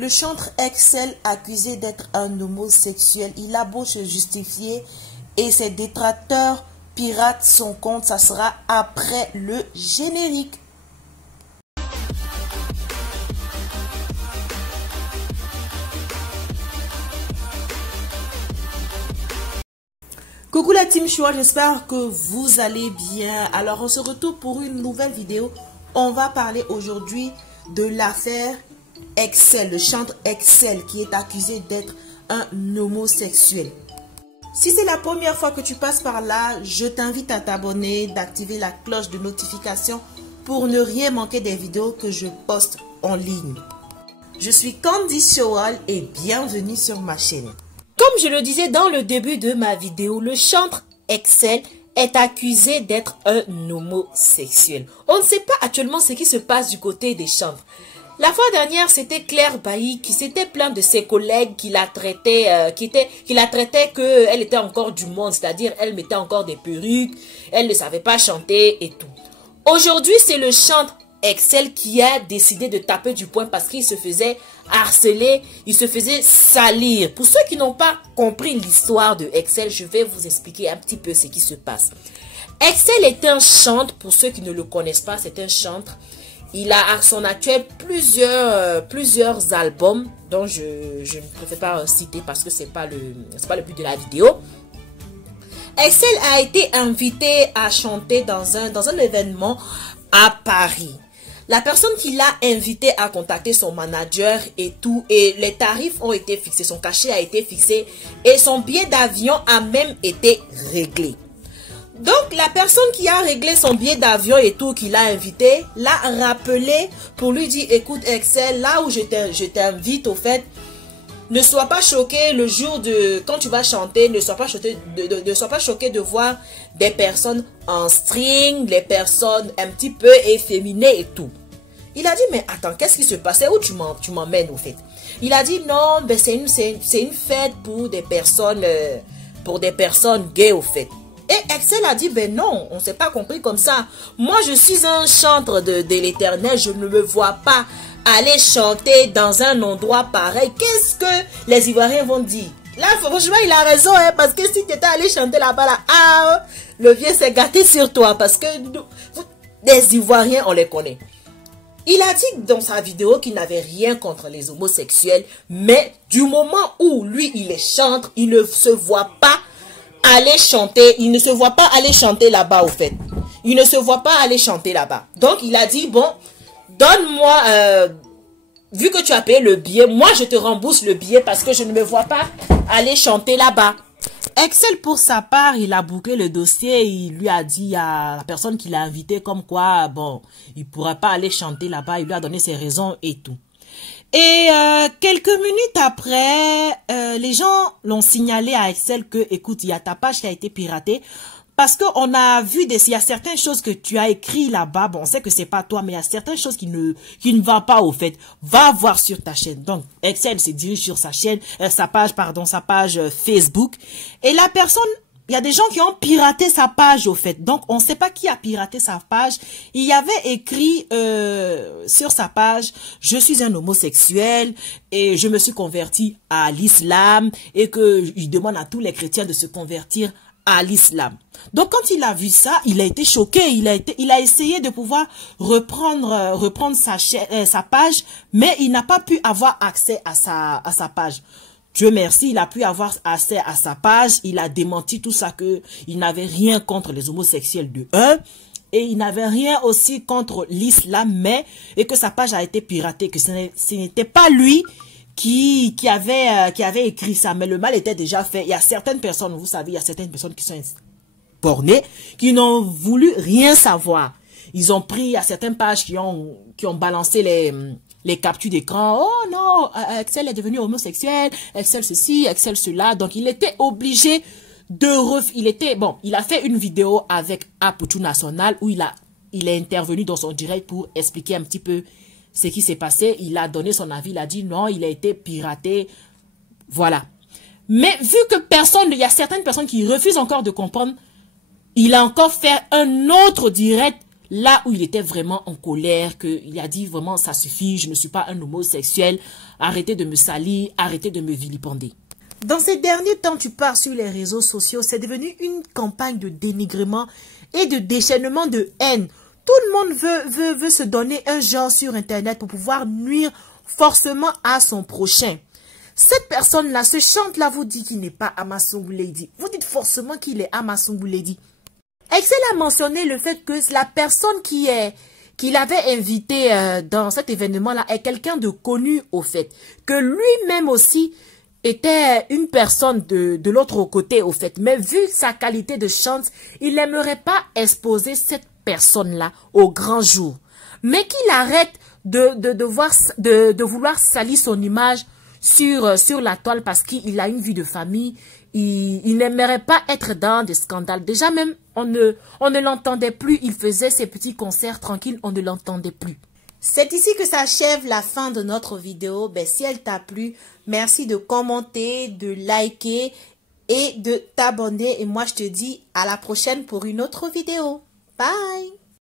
Le chanteur Excel, accusé d'être un homosexuel, il a beau se justifier et ses détracteurs piratent son compte. Ça sera après le générique. Coucou la team Choua, j'espère que vous allez bien. Alors on se retrouve pour une nouvelle vidéo. On va parler aujourd'hui de l'affaire Excel, le chanteur Excel qui est accusé d'être un homosexuel. Si c'est la première fois que tu passes par là, je t'invite à t'abonner, d'activer la cloche de notification pour ne rien manquer des vidéos que je poste en ligne. Je suis Candy Showal et bienvenue sur ma chaîne. Comme je le disais dans le début de ma vidéo, le chanteur Excel est accusé d'être un homosexuel. On ne sait pas actuellement ce qui se passe du côté des chantres. La fois dernière, c'était Claire Bailly qui s'était plainte de ses collègues qui la traitaient, qu'elle était encore du monde, c'est-à-dire elle mettait encore des perruques, elle ne savait pas chanter et tout. Aujourd'hui, c'est le chanteur Excel qui a décidé de taper du poing parce qu'il se faisait harceler, il se faisait salir. Pour ceux qui n'ont pas compris l'histoire de Excel, je vais vous expliquer un petit peu ce qui se passe. Excel est un chanteur, pour ceux qui ne le connaissent pas, c'est un chanteur. Il a à son actuel plusieurs albums dont je ne préfère pas citer parce que c'est pas le but de la vidéo. Excel a été invité à chanter dans un événement à Paris. La personne qui l'a invité a contacté son manager et tout, et les tarifs ont été fixés, son cachet a été fixé et son billet d'avion a même été réglé. Donc, la personne qui a réglé son billet d'avion et tout, qui l'a invité, l'a rappelé pour lui dire, écoute Excel, là où je t'invite au fait, ne sois pas choqué le jour de, quand tu vas chanter, ne sois pas choqué de voir des personnes en string, les personnes un petit peu efféminées et tout. Il a dit, mais attends, qu'est-ce qui se passait? Où tu m'emmènes au fait? Il a dit, non, ben c'est une fête pour des personnes gays au fait. Et Excel a dit, ben non, on ne s'est pas compris comme ça. Moi, je suis un chanteur de l'Éternel, je ne me vois pas aller chanter dans un endroit pareil. Qu'est-ce que les Ivoiriens vont dire? Là, franchement, il a raison, hein, parce que si tu étais allé chanter là-bas, là, ah, le vieux s'est gâté sur toi, parce que les Ivoiriens, on les connaît. Il a dit dans sa vidéo qu'il n'avait rien contre les homosexuels, mais du moment où lui, il est chanteur, il ne se voit pas aller chanter, il ne se voit pas aller chanter là-bas au fait. Il ne se voit pas aller chanter là-bas. Donc il a dit, bon, donne-moi, vu que tu as payé le billet, moi je te rembourse le billet parce que je ne me vois pas aller chanter là-bas. Excel pour sa part, il a bouclé le dossier, il lui a dit à la personne qui l'a invité comme quoi, bon, il ne pourra pas aller chanter là-bas, il lui a donné ses raisons et tout. Et quelques minutes après, les gens l'ont signalé à Excel que, écoute, il y a ta page qui a été piratée parce qu'on a vu il y a certaines choses que tu as écrit là-bas. Bon, on sait que c'est pas toi, mais il y a certaines choses qui ne vont pas au fait. Va voir sur ta chaîne. Donc, Excel se dirige sur sa chaîne, sa page Facebook. Et la personne, il y a des gens qui ont piraté sa page au fait. Donc, on ne sait pas qui a piraté sa page. Il y avait écrit sur sa page, je suis un homosexuel et je me suis converti à l'islam et qu'il demande à tous les chrétiens de se convertir à l'islam. Donc, quand il a vu ça, il a été choqué. Il a essayé de pouvoir reprendre sa page, mais il n'a pas pu avoir accès à sa page. Dieu merci, il a pu avoir accès à sa page, il a démenti tout ça, qu'il n'avait rien contre les homosexuels de 1, et il n'avait rien aussi contre l'islam, et que sa page a été piratée, que ce n'était pas lui qui avait écrit ça, mais le mal était déjà fait. Il y a certaines personnes, vous savez, il y a certaines personnes qui sont bornées, qui n'ont voulu rien savoir. Ils ont pris à certaines pages qui ont balancé les captures d'écran. Oh non, Excel est devenu homosexuel, Excel ceci, Excel cela. Donc il était obligé il a fait une vidéo avec Aputu National où il est intervenu dans son direct pour expliquer un petit peu ce qui s'est passé. Il a donné son avis, il a dit non, il a été piraté. Voilà. Mais vu que il y a certaines personnes qui refusent encore de comprendre, il a encore fait un autre direct là où il était vraiment en colère, qu'il a dit vraiment ça suffit, je ne suis pas un homosexuel, arrêtez de me salir, arrêtez de me vilipender. Dans ces derniers temps, tu pars sur les réseaux sociaux, c'est devenu une campagne de dénigrement et de déchaînement de haine. Tout le monde veut se donner un genre sur Internet pour pouvoir nuire forcément à son prochain. Cette personne-là, ce chante-là, vous dit qu'il n'est pas Amasungu Lady. Vous dites forcément qu'il est Amasungu Lady. Excel a mentionné le fait que la personne qu'il avait invité dans cet événement-là est quelqu'un de connu au fait. Que lui-même aussi était une personne de l'autre côté au fait. Mais vu sa qualité de chante, il n'aimerait pas exposer cette personne-là au grand jour. Mais qu'il arrête de vouloir salir son image sur la toile parce qu'il a une vie de famille. Il n'aimerait pas être dans des scandales. Déjà même, on ne l'entendait plus. Il faisait ses petits concerts tranquilles, on ne l'entendait plus. C'est ici que s'achève la fin de notre vidéo. Ben, si elle t'a plu, merci de commenter, de liker et de t'abonner. Et moi, je te dis à la prochaine pour une autre vidéo. Bye!